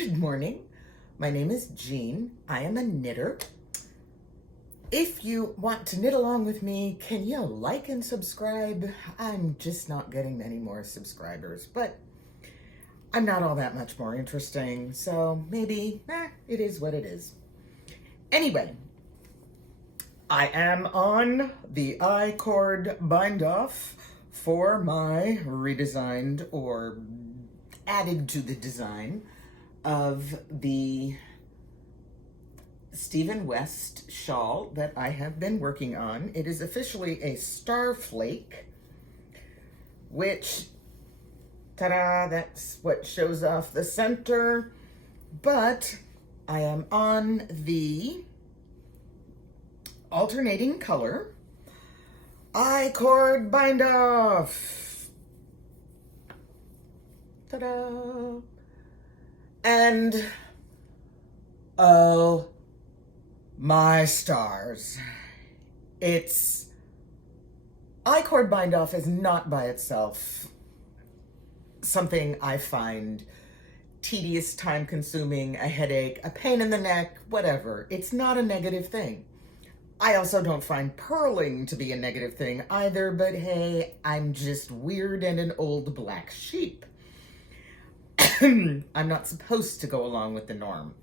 Good morning. My name is Jean. I am a knitter. If you want to knit along with me, can you like and subscribe? I'm just not getting many more subscribers, but I'm not all that much more interesting, so maybe it is what it is. Anyway, I am on the I-cord bind off for my redesigned or added to the design of the Stephen West shawl that I have been working on. It is officially a starflake, which, ta-da, that's what shows off the center. But I am on the alternating color I-cord bind off. Ta-da! And oh my stars. It's I-cord bind off is not by itself something I find tedious, time consuming, a headache, a pain in the neck, whatever. It's not a negative thing. I also don't find purling to be a negative thing either, but hey, I'm just weird and an old black sheep. I'm not supposed to go along with the norm.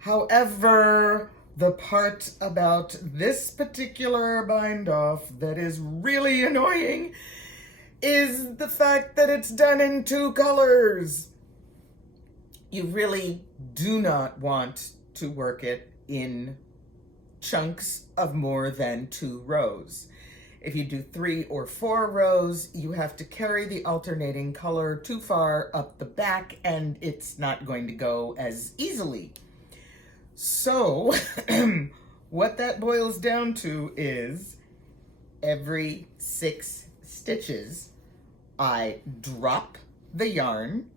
However, the part about this particular bind off that is really annoying is the fact that it's done in 2 colors. You really do not want to work it in chunks of more than 2 rows. If you do 3 or 4 rows, you have to carry the alternating color too far up the back and it's not going to go as easily. So what that boils down to is every 6 stitches, I drop the yarn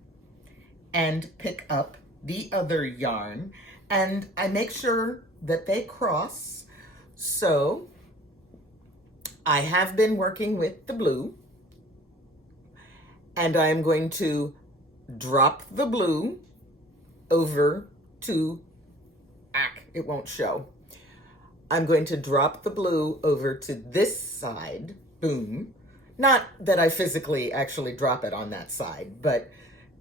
and pick up the other yarn, and I make sure that they cross. So I have been working with the blue, and I'm going to drop the blue over to, it won't show. I'm going to drop the blue over to this side, boom. Not that I physically actually drop it on that side, but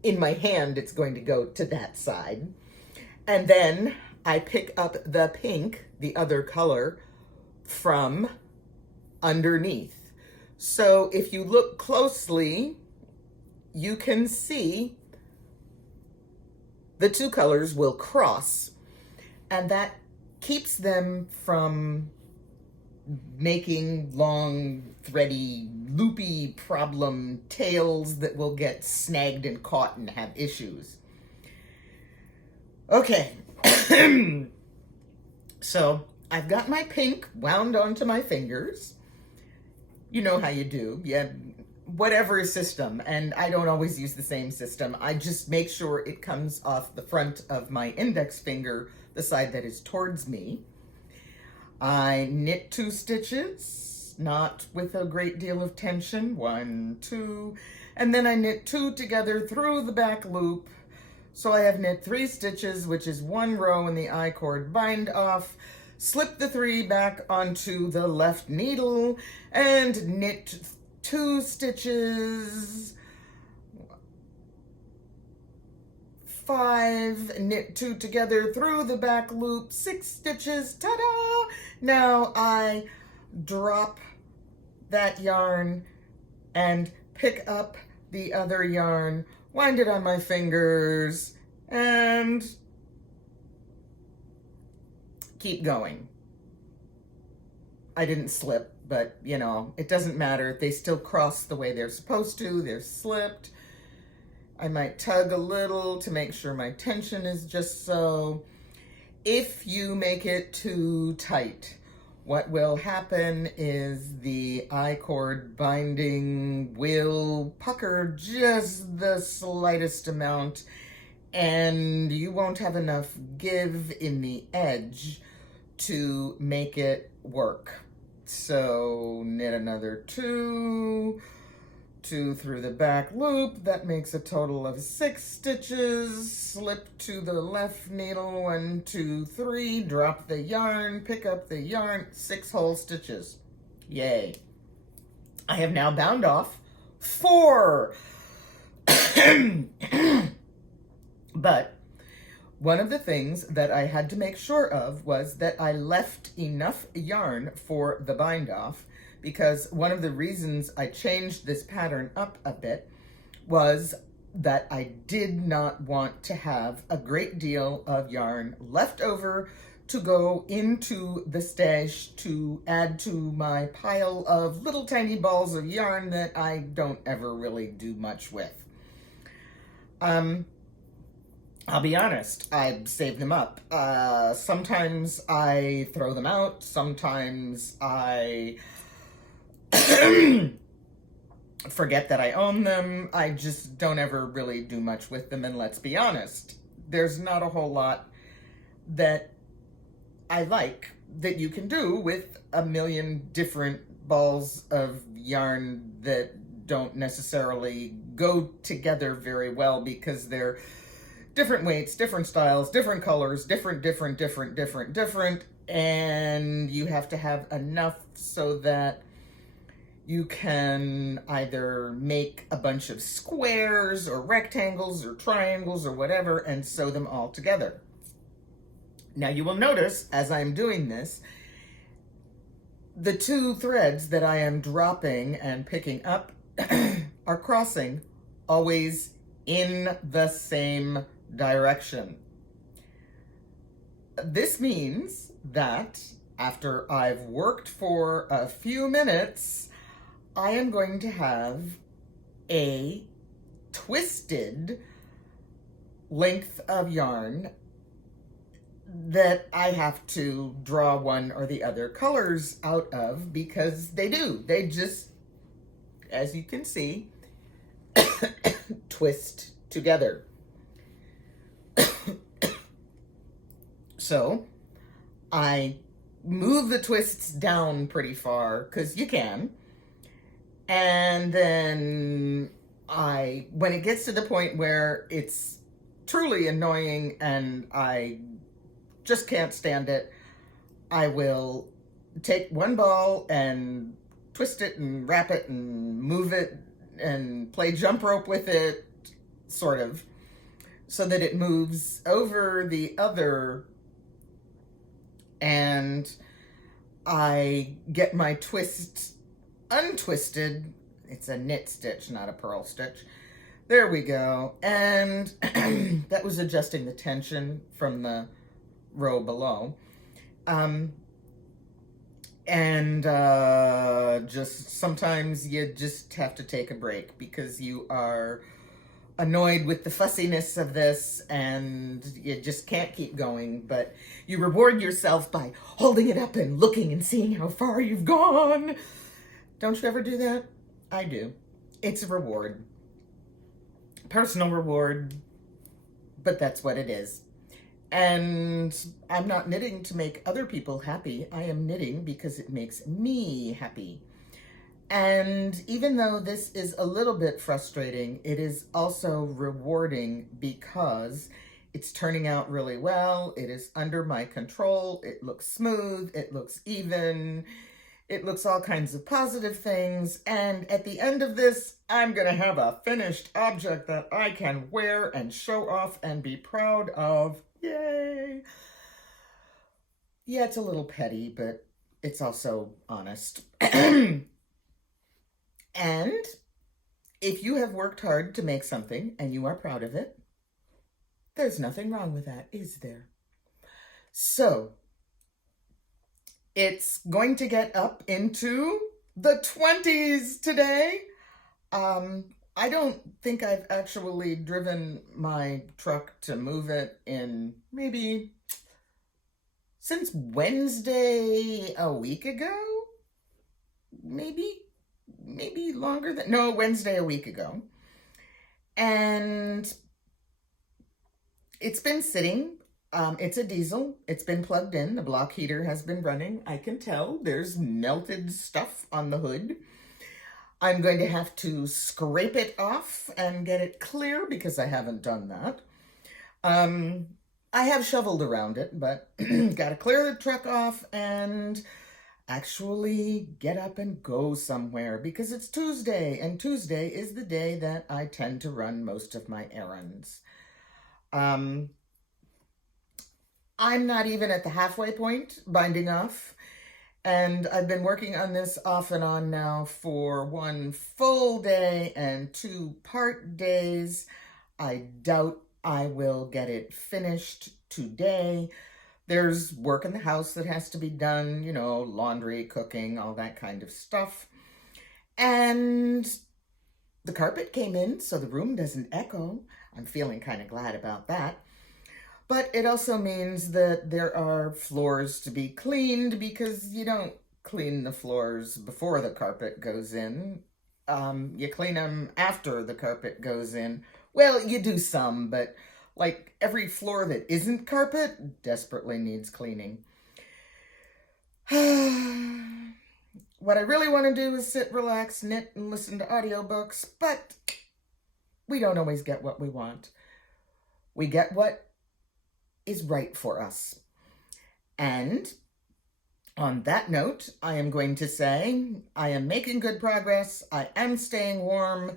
in my hand, it's going to go to that side. And then I pick up the pink, the other color, from underneath. So if you look closely, you can see the 2 colors will cross, and that keeps them from making long, thready, loopy problem tails that will get snagged and caught and have issues. Okay, so I've got my pink wound onto my fingers. You know how you do, yeah, whatever system, and I don't always use the same system. I just make sure it comes off the front of my index finger, the side that is towards me. I knit 2 stitches, not with a great deal of tension, 1, 2, and then I knit 2 together through the back loop. So I have knit 3 stitches, which is 1 row in the I-cord bind off, slip the 3 back onto the left needle, and knit 2 stitches, 5, knit 2 together through the back loop, 6 stitches, ta-da! Now I drop that yarn and pick up the other yarn, wind it on my fingers, and keep going. I didn't slip, but you know, it doesn't matter. They still cross the way they're supposed to. They're slipped. I might tug a little to make sure my tension is just so. If you make it too tight, what will happen is the I-cord binding will pucker just the slightest amount, and you won't have enough give in the edge to make it work. So knit another 2, 2 through the back loop. That makes a total of 6 stitches. Slip to the left needle, 1, 2, 3, drop the yarn, pick up the yarn, 6 whole stitches. Yay. I have now bound off 4. But one of the things that I had to make sure of was that I left enough yarn for the bind off, because one of the reasons I changed this pattern up a bit was that I did not want to have a great deal of yarn left over to go into the stash to add to my pile of little tiny balls of yarn that I don't ever really do much with. I'll be honest, I save them up. Sometimes I throw them out. Sometimes I forget that I own them. I just don't ever really do much with them. And let's be honest, there's not a whole lot that I like that you can do with a million different balls of yarn that don't necessarily go together very well because they're different weights, different styles, different colors, different, and you have to have enough so that you can either make a bunch of squares or rectangles or triangles or whatever and sew them all together. Now you will notice as I'm doing this, the 2 threads that I am dropping and picking up are crossing always in the same direction. This means that after I've worked for a few minutes, I am going to have a twisted length of yarn that I have to draw one or the other colors out of, because they do. They just, as you can see, twist together. So I move the twists down pretty far, because you can. And then when it gets to the point where it's truly annoying and I just can't stand it, I will take one ball and twist it and wrap it and move it and play jump rope with it, sort of, so that it moves over the other, and I get my twist untwisted. It's a knit stitch, not a purl stitch. There we go. And that was adjusting the tension from the row below. Just sometimes you just have to take a break because you are annoyed with the fussiness of this and you just can't keep going, but you reward yourself by holding it up and looking and seeing how far you've gone. Don't you ever do that? I do. It's a reward. Personal reward, but that's what it is. And I'm not knitting to make other people happy. I am knitting because it makes me happy. And even though this is a little bit frustrating, it is also rewarding because it's turning out really well. It is under my control. It looks smooth. It looks even. It looks all kinds of positive things. And at the end of this, I'm going to have a finished object that I can wear and show off and be proud of. Yay! Yeah, it's a little petty, but it's also honest. And if you have worked hard to make something and you are proud of it, there's nothing wrong with that, is there? So, it's going to get up into the 20s today. I don't think I've actually driven my truck to move it in maybe since Wednesday a week ago. Maybe longer than, no, Wednesday a week ago. And it's been sitting. It's a diesel. It's been plugged in. The block heater has been running. I can tell there's melted stuff on the hood. I'm going to have to scrape it off and get it clear because I haven't done that. I have shoveled around it, but gotta clear the truck off and actually get up and go somewhere because it's Tuesday, and Tuesday is the day that I tend to run most of my errands. Um, I'm not even at the halfway point binding off, and I've been working on this off and on now for one full day and two part days. I doubt I will get it finished today. There's work in the house that has to be done, laundry, cooking, all that kind of stuff. And the carpet came in, so the room doesn't echo. I'm feeling kind of glad about that. But it also means that there are floors to be cleaned because you don't clean the floors before the carpet goes in. You clean them after the carpet goes in. Well, you do some, but like every floor that isn't carpet desperately needs cleaning. What I really want to do is sit, relax, knit, and listen to audiobooks, but we don't always get what we want. We get what is right for us. And on that note, I am going to say I am making good progress. I am staying warm.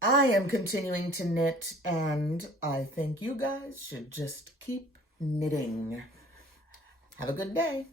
I am continuing to knit, and I think you guys should just keep knitting. Have a good day.